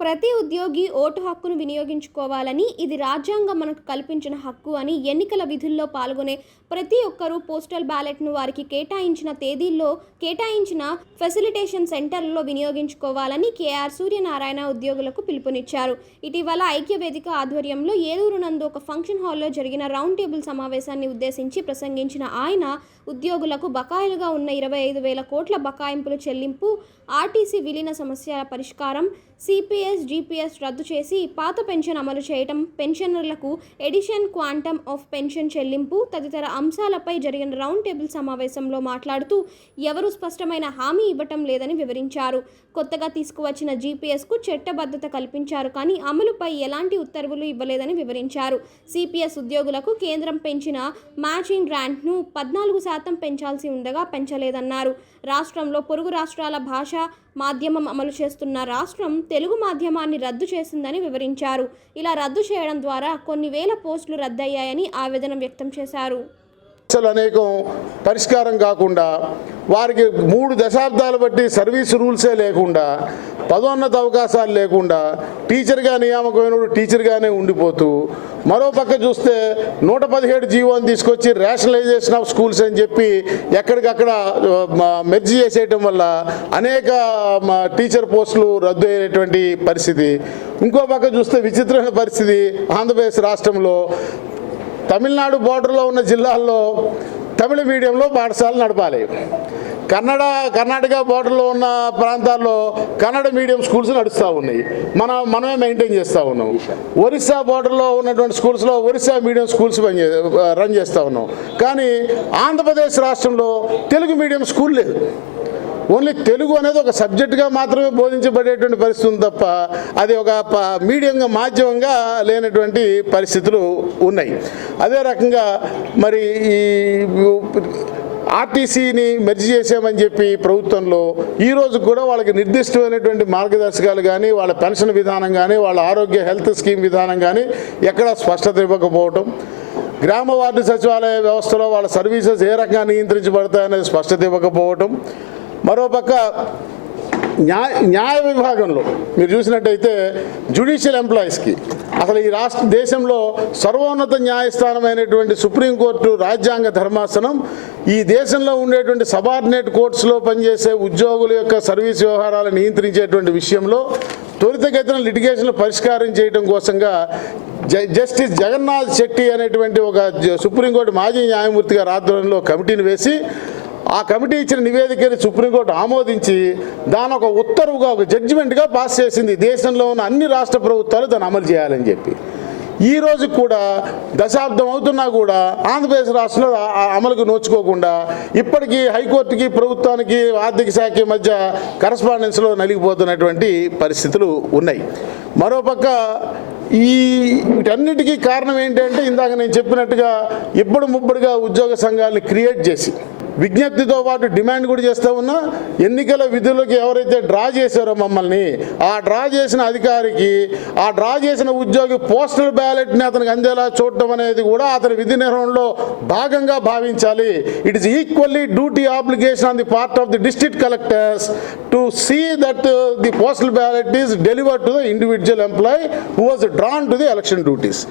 ప్రతి ఉద్యోగి ఓటు హక్కును వినియోగించుకోవాలని, ఇది రాజ్యాంగం మనకు కల్పించిన హక్కు అని, ఎన్నికల విధుల్లో పాల్గొనే ప్రతి ఒక్కరూ పోస్టల్ బ్యాలెట్ను వారికి కేటాయించిన తేదీల్లో కేటాయించిన ఫెసిలిటేషన్ సెంటర్లలో వినియోగించుకోవాలని కేఆర్ సూర్యనారాయణ ఉద్యోగులకు పిలుపునిచ్చారు. ఇటీవల ఐక్యవేదిక ఆధ్వర్యంలో ఏలూరు నందు ఒక ఫంక్షన్ హాల్లో జరిగిన రౌండ్ టేబుల్ సమావేశాన్ని ఉద్దేశించి ప్రసంగించిన ఆయన, ఉద్యోగులకు బకాయిలుగా ఉన్న 25,000 కోట్ల బకాయింపుల చెల్లింపు, ఆర్టీసీ విలీన సమస్యల పరిష్కారం, సిపిఎస్, జిపిఎస్ రద్దు చేసి పాత పెన్షన్ అమలు చేయటం, పెన్షనర్లకు ఎడిషన్ క్వాంటమ్ ఆఫ్ పెన్షన్ చెల్లింపు తదితర అంశాలపై జరిగిన రౌండ్ టేబుల్ సమావేశంలో మాట్లాడుతూ ఎవరూ స్పష్టమైన హామీ ఇవ్వటం లేదని వివరించారు. కొత్తగా తీసుకువచ్చిన జిపిఎస్కు చట్టబద్ధత కల్పించారు కానీ అమలుపై ఎలాంటి ఉత్తర్వులు ఇవ్వలేదని వివరించారు. సిపిఎస్ ఉద్యోగులకు కేంద్రం పెంచిన మ్యాచింగ్ గ్రాంట్ను 14% పెంచాల్సి ఉండగా పెంచలేదన్నారు. రాష్ట్రంలో పొరుగు రాష్ట్రాల భాషా మాధ్యమం అమలు చేస్తున్న రాష్ట్రం తెలుగు మాధ్యమాన్ని రద్దు చేసిందని వివరించారు. ఇలా రద్దు చేయడం ద్వారా కొన్ని వేల పోస్టులు రద్దయ్యాయని ఆవేదన వ్యక్తం చేశారు. అనేకం పరిష్కారం కాకుండా వారికి 3 దశాబ్దాలు బట్టి సర్వీస్ రూల్సే లేకుండా, పదోన్నత అవకాశాలు లేకుండా టీచర్గా నియామకమైన టీచర్గానే ఉండిపోతూ, మరో పక్క చూస్తే 117 జీవోని తీసుకొచ్చి రేషనలైజేషన్ ఆఫ్ స్కూల్స్ అని చెప్పి ఎక్కడికక్కడ మెర్జ్ చేసేయటం వల్ల అనేక టీచర్ పోస్టులు రద్దు అయ్యేటువంటి పరిస్థితి. ఇంకో పక్క చూస్తే విచిత్రమైన పరిస్థితి ఆంధ్రప్రదేశ్ రాష్ట్రంలో తమిళనాడు బోర్డర్లో ఉన్న జిల్లాల్లో తమిళ మీడియంలో పాఠశాలలు నడపాలి. కర్ణాటక బోర్డర్లో ఉన్న ప్రాంతాల్లో కన్నడ మీడియం స్కూల్స్ నడుస్తూ ఉన్నాయి. మనమే మెయింటైన్ చేస్తూ ఉన్నాం. ఒరిస్సా బోర్డర్లో ఉన్నటువంటి స్కూల్స్లో ఒరిస్సా మీడియం స్కూల్స్ రన్ చేస్తూ ఉన్నాం. కానీ ఆంధ్రప్రదేశ్ రాష్ట్రంలో తెలుగు మీడియం స్కూల్ లేదు. ఓన్లీ తెలుగు అనేది ఒక సబ్జెక్టుగా మాత్రమే బోధించబడేటువంటి పరిస్థితి ఉంది తప్ప అది ఒక మీడియంగా మాధ్యమంగా లేనటువంటి పరిస్థితులు ఉన్నాయి. అదే రకంగా మరి ఈ ఆర్టీసీని మెర్జ్ చేసామని చెప్పి ప్రభుత్వంలో ఈరోజు కూడా వాళ్ళకి నిర్దిష్టమైనటువంటి మార్గదర్శకాలు కానీ, వాళ్ళ పెన్షన్ విధానం కానీ, వాళ్ళ ఆరోగ్య హెల్త్ స్కీమ్ విధానం కానీ ఎక్కడా స్పష్టత ఇవ్వకపోవటం, గ్రామ వార్డు సచివాలయ వ్యవస్థలో వాళ్ళ సర్వీసెస్ ఏ రకంగా నియంత్రించబడతాయనేది స్పష్టత ఇవ్వకపోవటం, మరోపక్క న్యాయ విభాగంలో మీరు చూసినట్టయితే జ్యుడిషియల్ ఎంప్లాయీస్కి అసలు ఈ దేశంలో సర్వోన్నత న్యాయస్థానమైనటువంటి సుప్రీంకోర్టు రాజ్యాంగ ధర్మాసనం ఈ దేశంలో ఉండేటువంటి సబార్డినేట్ కోర్ట్స్లో పనిచేసే ఉద్యోగుల యొక్క సర్వీస్ వ్యవహారాలను నియంత్రించేటువంటి విషయంలో త్వరితగతిన లిటిగేషన్లు పరిష్కారం చేయడం కోసంగా జస్టిస్ జగన్నాథ్ శెట్టి అనేటువంటి ఒక సుప్రీంకోర్టు మాజీ న్యాయమూర్తి గారి ఆధ్వర్యంలో కమిటీని వేసి ఆ కమిటీ ఇచ్చిన నివేదికని సుప్రీంకోర్టు ఆమోదించి దాని ఒక ఉత్తర్వుగా ఒక జడ్జిమెంట్గా పాస్ చేసింది. దేశంలో ఉన్న అన్ని రాష్ట్ర ప్రభుత్వాలు దాన్ని అమలు చేయాలని చెప్పి. ఈరోజు కూడా దశాబ్దం అవుతున్నా కూడా ఆంధ్రప్రదేశ్ రాష్ట్రంలో అమలుకు నోచుకోకుండా ఇప్పటికీ హైకోర్టుకి ప్రభుత్వానికి ఆర్థిక శాఖ మధ్య కరస్పాండెన్స్లో నలిగిపోతున్నటువంటి పరిస్థితులు ఉన్నాయి. మరోపక్క వీటన్నిటికీ కారణం ఏంటంటే ఇందాక నేను చెప్పినట్టుగా ముబ్బడిగా ఉద్యోగ సంఘాలను క్రియేట్ చేసి విజ్ఞప్తితో పాటు డిమాండ్ కూడా చేస్తూ ఉన్నా, ఎన్నికల విధులకు ఎవరైతే డ్రా చేశారో మమ్మల్ని, ఆ డ్రా చేసిన అధికారికి ఆ డ్రా చేసిన ఉద్యోగి పోస్టల్ బ్యాలెట్ని అతనికి అందేలా చూడటం అనేది కూడా అతని విధి నిర్వహణలో భాగంగా భావించాలి. It is equally duty obligation on the part of the district collectors to see that the postal ballot is delivered to the individual employee who was drawn to the election duties.